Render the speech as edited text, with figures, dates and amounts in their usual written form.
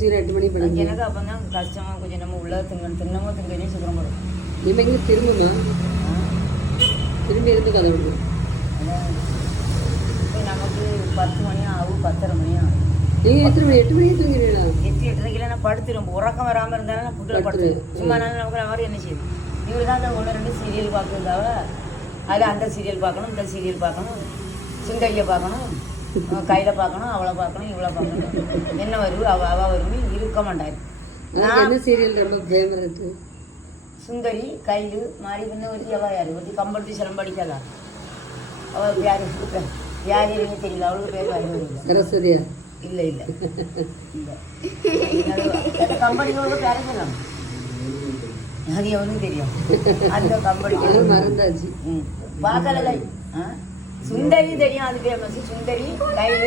வச்சுக்கிறேன் 8 மணிக்கு படுங்க. எனக்கு அப்போ தான் கஷ்டமாக கொஞ்சம் நம்ம உள்ள தின்னமோ திங்கனே சுத்தம் போடும். இனிமே இங்கே திரும்புமா திரும்பி இருந்து கதை விடுவோம். இப்போ நமக்கு 10 மணி ஆகும் 10:30 மணி ஆகும். நீங்கள் எத்தனை மணி 8 மணிக்கு தூங்கிடுவீங்களா? 8:30 நான் படுத்துடும் உறக்கம் வராமல் இருந்தாலும் நான் புட்டில் படுத்து சும்மா நான் நமக்கு மாதிரி என்ன செய்யுது இவர் தான் அந்த 1-2 சீரியல் பார்க்குறதாவ அதில் அந்த சீரியல் பார்க்கணும் இந்த சீரியல் பார்க்கணும் சுந்தரியை பார்க்கணும் கையில் பார்க்கணும் அவளை பார்க்கணும் இவளை பார்க்கணும் என்ன வருது அவள் வருது இருக்க மாட்டாரு. நான் என்ன சீரியல் ரொம்ப ஃபேவரட்? சுந்தரி கையில் மாறி பின்ன ஒருத்தி அவள் யார் ஒருத்தி கம்பளத்தி சிலம்பு அடிக்கலாம் அவள் யார் யார் எதுவுமே தெரியல அவளுக்கு பேர் வரவே இல்லை. சரஸ்வதியா? இல்லை இல்லை இல்லை கம்பெனியோட பேர சொல்லலாம் அது எவனுக்கு தெரியும் அந்த கம்பெனிக்கு மறந்தாச்சு. பார்க்கல சுந்தரி தெரியும் அது ஃபேமஸ் சுந்தரி கையில்